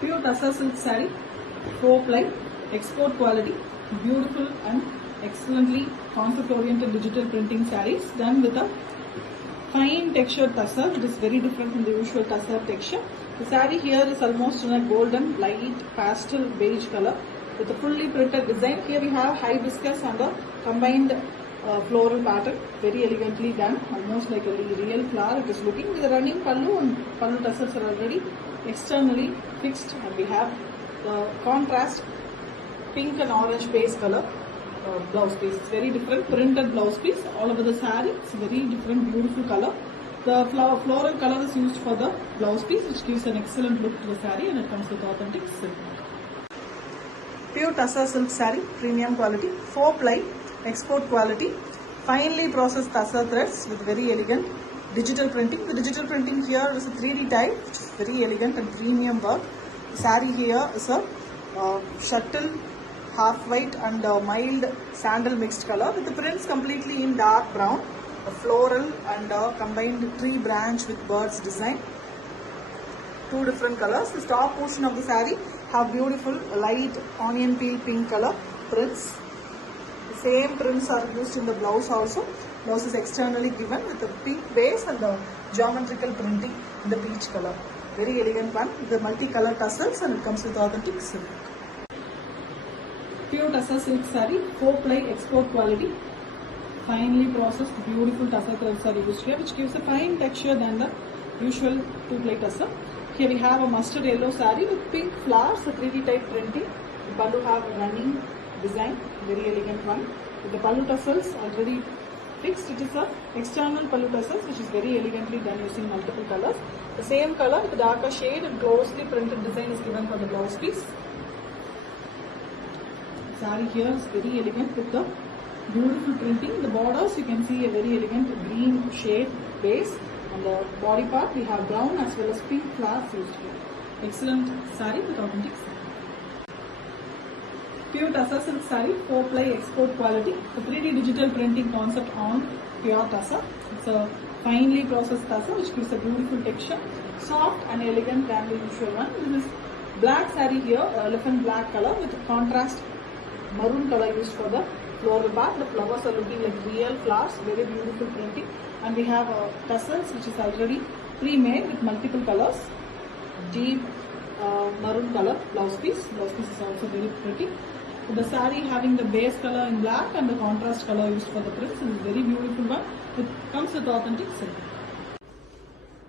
Pure tussar silk saree, 4-ply, export quality, beautiful and excellently concept-oriented digital printing sarees done with a fine textured tussar. It is very different from the usual tussar texture. The saree here is almost in a golden, light, pastel beige color with a fully printed design. Here we have hibiscus and a combined floral pattern, very elegantly done, almost like a real flower. It is looking with the running pallu, and pallu tussars are already externally fixed, and we have the contrast pink and orange base color blouse piece. It's very different printed blouse piece all over the saree. It's very different, beautiful color. The floral color is used for the blouse piece, which gives an excellent look to the saree, and it comes with authentic silk. Pure tussar silk saree, premium quality, 4-ply, export quality, finely processed tussar threads with very elegant digital printing. The digital printing here is a 3D type, which is very elegant and premium work. The saree here is a shuttle, half white and mild sandal mixed color with the prints completely in dark brown, a floral and combined tree branch with birds design. Two different colors. The top portion of the saree have beautiful light onion peel pink color prints. The same prints are used in the blouse also. Blouse is externally given with a pink base and the geometrical printing in the peach color. Very elegant one. The multi-color tassels, and it comes with authentic silk. Pure tussar silk saree, 4-ply, export quality, finely processed, beautiful tussar threads are used here, which gives a fine texture than the usual 2-ply tussar. Here we have a mustard yellow saree with pink flowers, a 3D type printing. The pallu have a running design, very elegant one. With the pallu tassels already fixed, it is a external pallu tassels, which is very elegantly done using multiple colors. The same color with darker shade and closely printed design is given for the blouse piece. The saree here is very elegant with the beautiful printing. The borders, you can see a very elegant green shade base. On the body part, we have brown as well as pink flowers used here. Excellent saree with authentic silk. Pure tussar silk saree, 4-ply, export quality. The 3D digital printing concept on pure tussar. It's a finely processed tussar which gives a beautiful texture, soft and elegant than the usual one. This is black saree here, elephant black color with contrast maroon color used for the floral part. The flowers are looking like real flowers, very beautiful printing. And we have tassels which is already pre-made with multiple colors. Deep maroon color blouse piece. Blouse piece is also very pretty. So the saree having the base color in black and the contrast color used for the prints. This is a very beautiful one. It comes with authentic silk.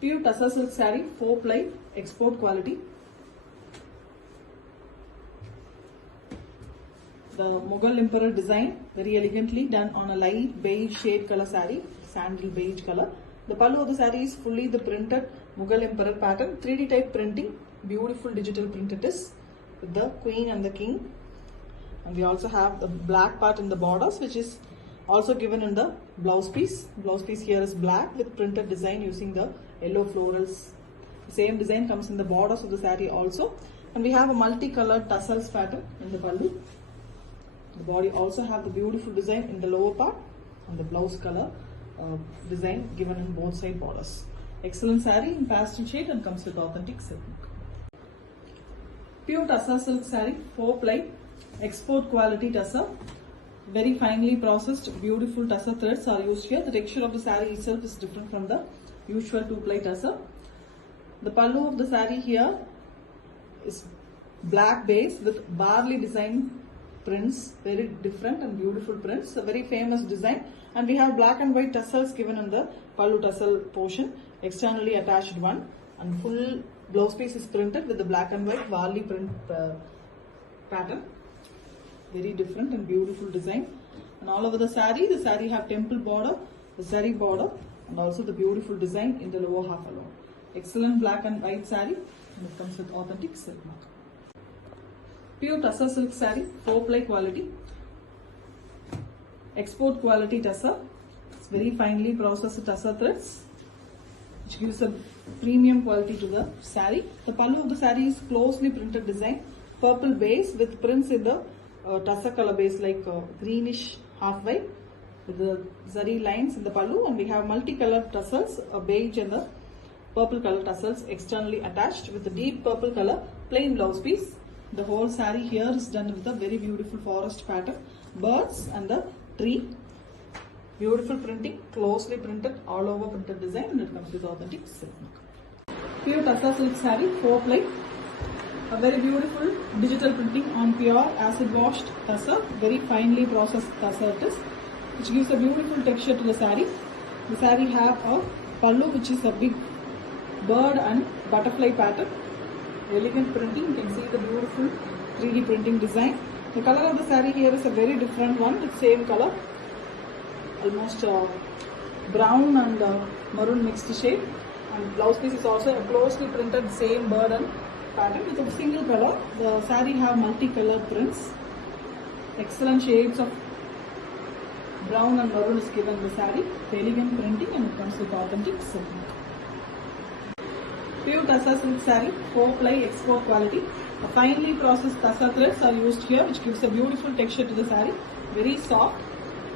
Pure tussar silk saree, 4-ply, export quality. The Mughal Emperor design, very elegantly done on a light beige shade color saree, sandal beige color. The pallu of the saree is fully the printed Mughal Emperor pattern, 3D type printing, beautiful digital print it is with the queen and the king. And we also have the black part in the borders, which is also given in the blouse piece. Blouse piece here is black with printed design using the yellow florals. The same design comes in the borders of the saree also. And we have a multicolored tassels pattern in the pallu. The body also have the beautiful design in the lower part and the blouse color design given in both side borders. Excellent saree in pastel shade and comes with authentic silk. Pure tussar silk saree, 4-ply, export quality tussar. Very finely processed, beautiful tussar threads are used here. The texture of the saree itself is different from the usual 2-ply tussar. The pallu of the saree here is black base with barley design prints, very different and beautiful prints, a very famous design. And we have black and white tassels given in the pallu tassel portion, externally attached one, and full blouse piece is printed with the black and white barley print pattern. Very different and beautiful design. And all over the saree have temple border, the saree border, and also the beautiful design in the lower half alone. Excellent black and white saree, and it comes with authentic silk mark. Pure tussar silk saree, 4-ply quality, export quality tussar. It's very finely processed tussar threads, which gives a premium quality to the saree. The pallu of the saree is closely printed design, purple base with prints in the tussar color base like greenish half white with the zari lines in the pallu, and we have multicolored tassels, a beige and the purple color tassels externally attached with the deep purple color plain blouse piece. The whole saree here is done with a very beautiful forest pattern, birds and the tree. Beautiful printing, closely printed, all over printed design, and it comes with authentic silk mark. Pure tussar silk saree, 4-ply. A very beautiful digital printing on pure acid washed tussar, very finely processed tussar it is, which gives a beautiful texture to the saree. The saree have a pallu which is a big bird and butterfly pattern. Elegant printing, you can see the beautiful 3D printing design. The color of the saree here is a very different one with same color, almost brown and maroon mixed shade, and blouse piece is also a closely printed same bird and pattern with a single color. The saree have multicolored prints, excellent shades of brown and maroon is given in the saree. Elegant printing, and it comes with authentic silk. Pure tussar silk saree, 4-ply export quality. A finely processed tussar threads are used here, which gives a beautiful texture to the saree. Very soft.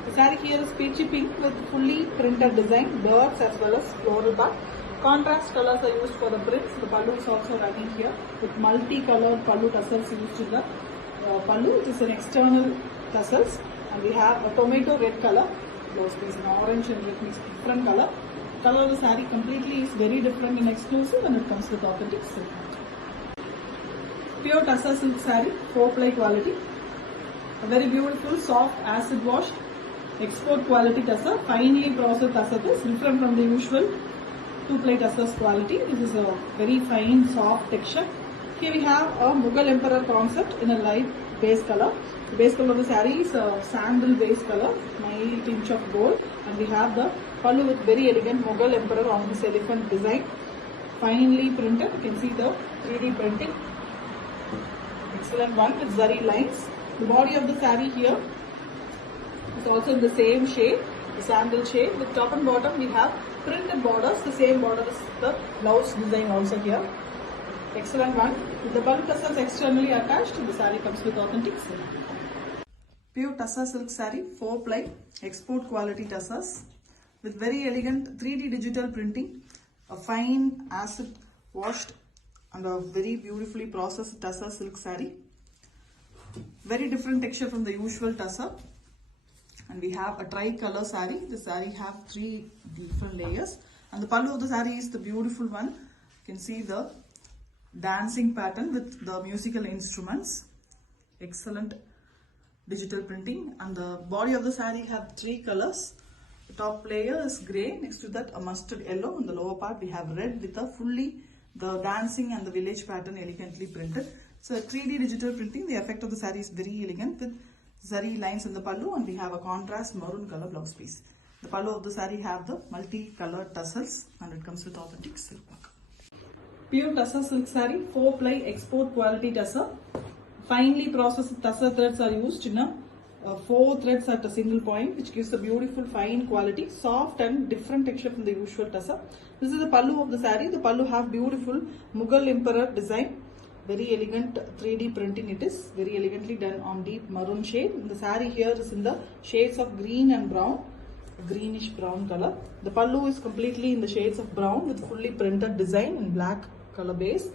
The saree here is peachy pink with fully printed design, birds as well as floral bar. Contrast colors are used for the prints. The pallu is also running here with multi-colored pallu tassels used in the pallu. It is an external tassels, and we have a tomato red color blouse piece, an orange and red mixed different color. The color of the saree completely is very different and exclusive, and it comes with authentic silk. Pure tussar silk saree, 4-ply quality. A very beautiful soft acid wash export quality tussar, finely processed tussar is different from the usual 2-ply tussars quality. This is a very fine soft texture. Here we have a Mughal Emperor concept in a light base color. The base color of the saree is a sandal base color, mild tinge of gold, and we have the pallu with very elegant Mughal Emperor on this elephant design, finely printed. You can see the 3D printing, excellent one with zari lines. The body of the saree here is also in the same shade, the sandal shade. With top and bottom we have printed borders, the same border is the blouse design also here. Excellent one. With the pallu tassels externally attached, the saree comes with authentic silk. Pure tussar silk saree, 4-ply export quality tussars with very elegant 3D digital printing, a fine acid washed and a very beautifully processed tussar silk saree. Very different texture from the usual tussar. And we have a tri-color saree. The saree have 3 different layers, and the pallu of the saree is the beautiful one. You can see the dancing pattern with the musical instruments. Excellent digital printing, and the body of the saree have 3 colors. The top layer is grey, next to that a mustard yellow, and the lower part we have red with a fully the dancing and the village pattern elegantly printed. So 3D digital printing. The effect of the saree is very elegant with zari lines in the pallu, and we have a contrast maroon color blouse piece. The pallu of the saree have the multi-colored tassels, and it comes with authentic silk work. Pure tussar silk saree, 4-ply export quality tussar. Finely processed tussar threads are used in a 4 threads at a single point, which gives a beautiful fine quality, soft and different texture from the usual tussar. This is the pallu of the saree. The pallu have beautiful Mughal Emperor design. Very elegant 3D printing it is, very elegantly done on deep maroon shade. And the saree here is in the shades of green and brown, greenish brown color. The pallu is completely in the shades of brown with fully printed design in black color base.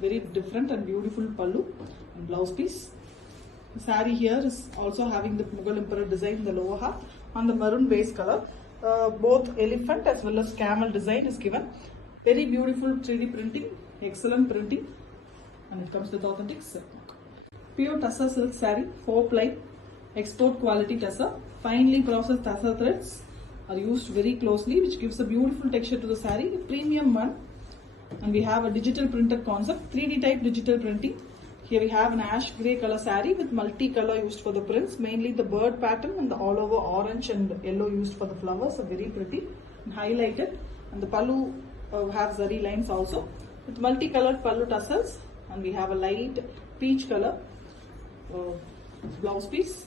Very different and beautiful pallu and blouse piece. The saree here is also having the Mughal Emperor design in the lower half on the maroon base color. Both elephant as well as camel design is given. Very beautiful 3D printing, excellent printing, and it comes with authentic silk. Pure tussar silk saree, 4-ply export quality tussar. Finely processed tussar threads are used very closely, which gives a beautiful texture to the saree, premium one. And we have a digital printed concept, 3D type digital printing. Here we have an ash grey color saree with multi-color used for the prints, mainly the bird pattern and the all over orange and yellow used for the flowers, are very pretty and highlighted. And the pallu have zari lines also with multicolored pallu tassels, and we have a light peach color blouse piece,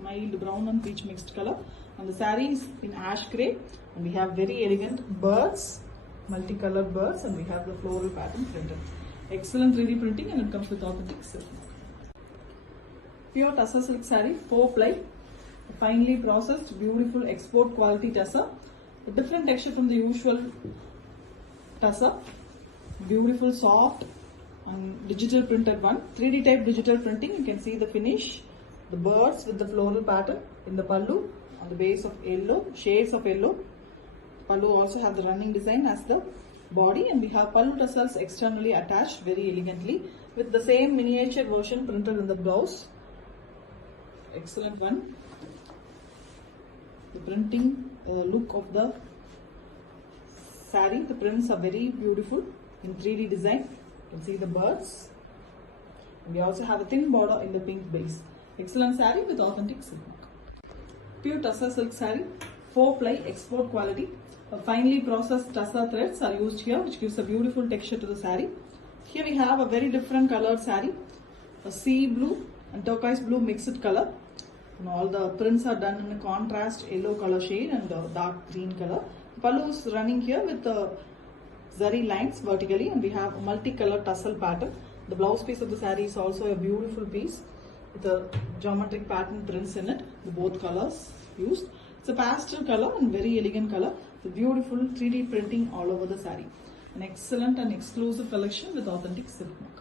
mild brown and peach mixed color, and the saree is in ash grey, and we have very elegant birds, multicolored birds, and we have the floral pattern printed. Excellent 3D printing, and it comes with authentic silk. Pure tussar silk saree, 4-ply, finely processed, beautiful export quality tussar. A different texture from the usual tussar, beautiful soft and digital printed one. 3D type digital printing. You can see the finish, the birds with the floral pattern in the pallu on the base of yellow, shades of yellow. Pallu also have the running design as the body, and we have pallu tassels externally attached very elegantly with the same miniature version printed in the blouse. Excellent one. The printing look of the saree, the prints are very beautiful in 3D design. You can see the birds. We also have a thin border in the pink base. Excellent saree with authentic silk. Pure tussar silk saree, 4-ply export quality. Finely processed tussar threads are used here, which gives a beautiful texture to the saree. Here we have a very different colored saree, a sea blue and turquoise blue mixed color. And all the prints are done in a contrast yellow color shade and dark green color. Pallu is running here with the zari lines vertically, and we have a multicolored tussle pattern. The blouse piece of the saree is also a beautiful piece with a geometric pattern prints in it, both colors used. It's a pastel color and very elegant color with beautiful 3D printing all over the saree. An excellent and exclusive collection with authentic silk.